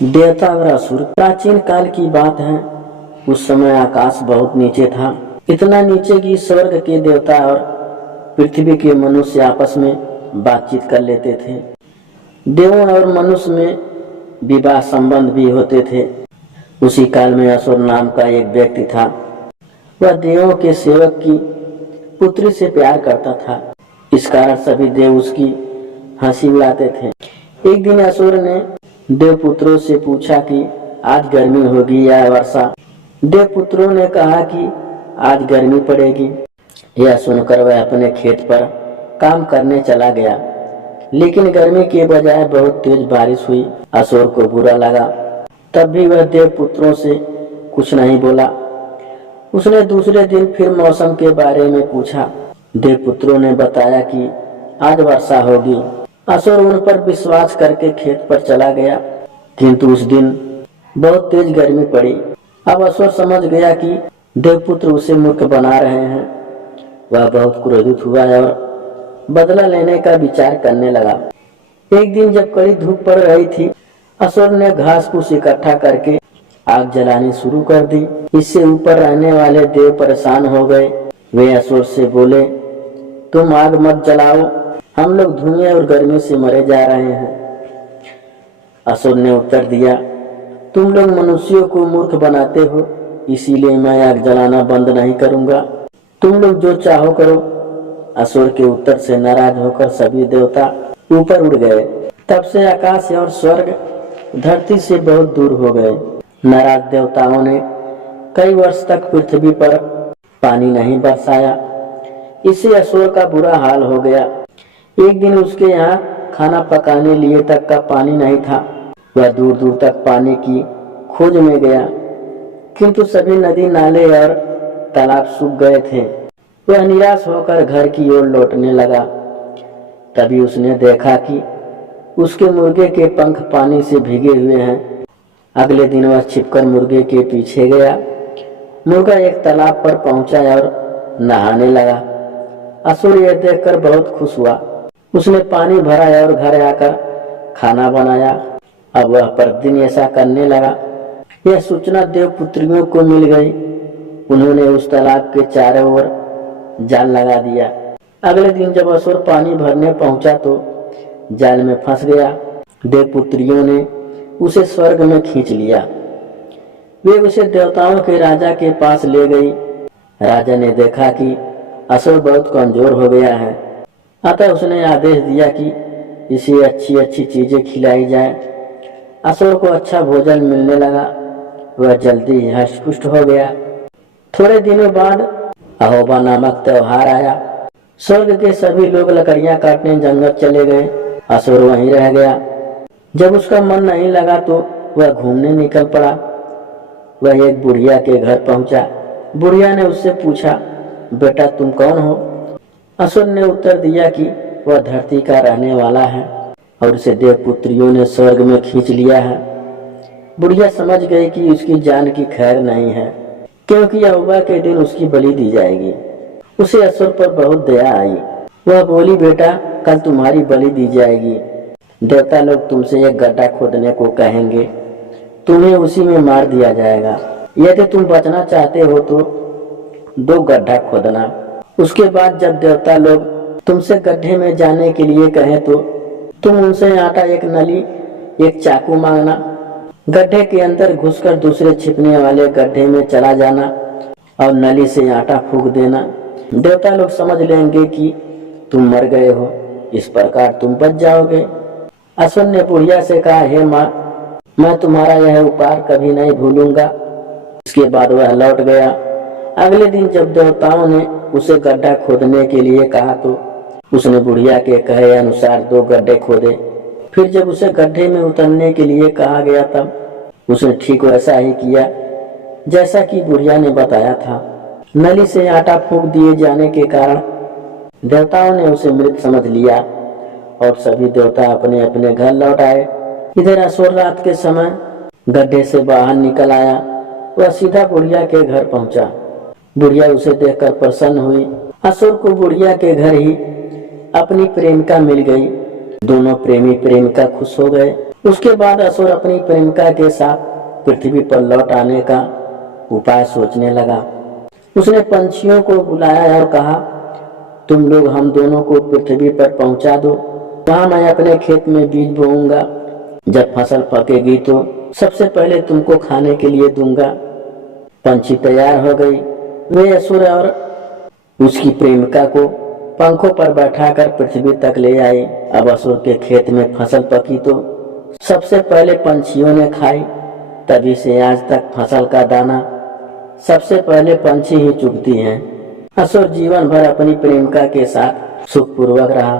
देवता और असुर प्राचीन काल की बात है। उस समय आकाश बहुत नीचे था, इतना नीचे कि स्वर्ग के देवता और पृथ्वी के मनुष्य आपस में बातचीत कर लेते थे। देवों और मनुष्य में विवाह संबंध भी होते थे। उसी काल में असुर नाम का एक व्यक्ति था। वह देवों के सेवक की पुत्री से प्यार करता था। इस कारण सभी देव उसकी हंसी उड़ाते थे। एक दिन असुर ने देवपुत्रों से पूछा कि आज गर्मी होगी या वर्षा। देवपुत्रों ने कहा कि आज गर्मी पड़ेगी। यह सुनकर वह अपने खेत पर काम करने चला गया, लेकिन गर्मी के बजाय बहुत तेज बारिश हुई। असुर को बुरा लगा, तब भी वह देवपुत्रों से कुछ नहीं बोला। उसने दूसरे दिन फिर मौसम के बारे में पूछा। देवपुत्रों ने बताया कि आज वर्षा होगी। असुर उन पर विश्वास करके खेत पर चला गया, किंतु उस दिन बहुत तेज गर्मी पड़ी। अब असुर समझ गया कि देवपुत्र उसे मूर्ख बना रहे हैं। वह बहुत क्रोधित हुआ और बदला लेने का विचार करने लगा। एक दिन जब कड़ी धूप पड़ रही थी, असुर ने घास फूस इकट्ठा करके आग जलानी शुरू कर दी। इससे ऊपर रहने वाले देव परेशान हो गए। वे असुर से बोले, तुम आग मत जलाओ, हम लोग धुएं और गर्मी से मरे जा रहे हैं। असुर ने उत्तर दिया, तुम लोग मनुष्यों को मूर्ख बनाते हो, इसीलिए मैं आग जलाना बंद नहीं करूंगा। तुम लोग जो चाहो करो। असुर के उत्तर से नाराज होकर सभी देवता ऊपर उड़ गए। तब से आकाश और स्वर्ग धरती से बहुत दूर हो गए। नाराज देवताओं ने कई वर्ष तक पृथ्वी पर पानी नहीं बरसाया। इससे असुर का बुरा हाल हो गया। एक दिन उसके यहाँ खाना पकाने लिए तक का पानी नहीं था। वह दूर दूर तक पानी की खोज में गया, किंतु सभी नदी नाले और तालाब सूख गए थे। वह निराश होकर घर की ओर लौटने लगा। तभी उसने देखा कि उसके मुर्गे के पंख पानी से भीगे हुए हैं। अगले दिन वह छिपकर मुर्गे के पीछे गया। मुर्गा एक तालाब पर पहुंचा और नहाने लगा। असुर यह देखकर बहुत खुश हुआ। उसने पानी भरा और घर आकर खाना बनाया। अब वह प्रतिदिन ऐसा करने लगा। यह सूचना देवपुत्रियों को मिल गई। उन्होंने उस तालाब के चारों ओर जाल लगा दिया। अगले दिन जब असुर पानी भरने पहुंचा तो जाल में फंस गया। देवपुत्रियों ने उसे स्वर्ग में खींच लिया। वे उसे देवताओं के राजा के पास ले गई। राजा ने देखा कि असुर बहुत कमजोर हो गया है, अतः उसने आदेश दिया कि इसे अच्छी अच्छी चीजें खिलाई जाए। असुर को अच्छा भोजन मिलने लगा। वह जल्दी ही हष्ट-पुष्ट हो गया। थोड़े दिनों बाद अहोबा नामक त्योहार आया। स्वर्ग के सभी लोग लकड़ियां काटने जंगल चले गए। असुर वहीं रह गया। जब उसका मन नहीं लगा तो वह घूमने निकल पड़ा। वह एक बुढ़िया के घर पहुंचा। बुढ़िया ने उससे पूछा, बेटा तुम कौन हो? असुर ने उत्तर दिया कि वह धरती का रहने वाला है और उसे देवपुत्रियों ने स्वर्ग में खींच लिया है। बुढ़िया समझ गई कि उसकी जान की खैर नहीं है, क्योंकि यहोवा के दिन उसकी बलि दी जाएगी। उसे असुर पर बहुत दया आई। वह बोली, बेटा कल तुम्हारी बलि दी जाएगी। देवता लोग तुमसे एक गड्ढा खोदने को कहेंगे, तुम्हें उसी में मार दिया जाएगा। यदि तुम बचना चाहते हो तो 2 गड्ढा खोदना। उसके बाद जब देवता लोग तुमसे गड्ढे में जाने के लिए कहें तो तुम उनसे आटा, एक नली, एक चाकू मांगना। गड्ढे के अंदर घुसकर दूसरे छिपने वाले गड्ढे में चला जाना और नली से आटा फूंक देना। देवता लोग समझ लेंगे कि तुम मर गए हो। इस प्रकार तुम बच जाओगे। असुर ने बुढ़िया से कहा, हे माँ, मैं तुम्हारा यह उपकार कभी नहीं भूलूंगा। इसके बाद वह लौट गया। अगले दिन जब देवताओं ने उसे गड्ढा खोदने के लिए कहा तो उसने बुढ़िया के कहे अनुसार 2 गड्ढे खोदे। फिर जब उसे गड्ढे में उतरने के लिए कहा गया तब उसने ठीक वैसा ही किया जैसा कि बुढ़िया ने बताया था। नली से आटा फूंक दिए जाने के कारण देवताओं ने उसे मृत समझ लिया और सभी देवता अपने अपने घर लौट आए। इधर असुर रात के समय गड्ढे से बाहर निकल आया। वह सीधा बुढ़िया के घर पहुंचा। बुढ़िया उसे देखकर प्रसन्न हुई। असुर को बुढ़िया के घर ही अपनी प्रेमिका मिल गई। दोनों प्रेमी प्रेमिका खुश हो गए। उसके बाद असुर अपनी प्रेमिका के साथ पृथ्वी पर लौट आने का उपाय सोचने लगा। उसने पंछियों को बुलाया और कहा, तुम लोग हम दोनों को पृथ्वी पर पहुंचा दो, वहां मैं अपने खेत में बीज बोऊंगा। जब फसल पकेगी तो सबसे पहले तुमको खाने के लिए दूंगा। पंछी तैयार हो गई। वे असुर और उसकी प्रेमिका को पंखों पर बैठाकर पृथ्वी तक ले आई। अब असुर के खेत में फसल पकी तो सबसे पहले पंछियों ने खाई। तभी से आज तक फसल का दाना सबसे पहले पंछी ही चुगती हैं। असुर जीवन भर अपनी प्रेमिका के साथ सुखपूर्वक रहा।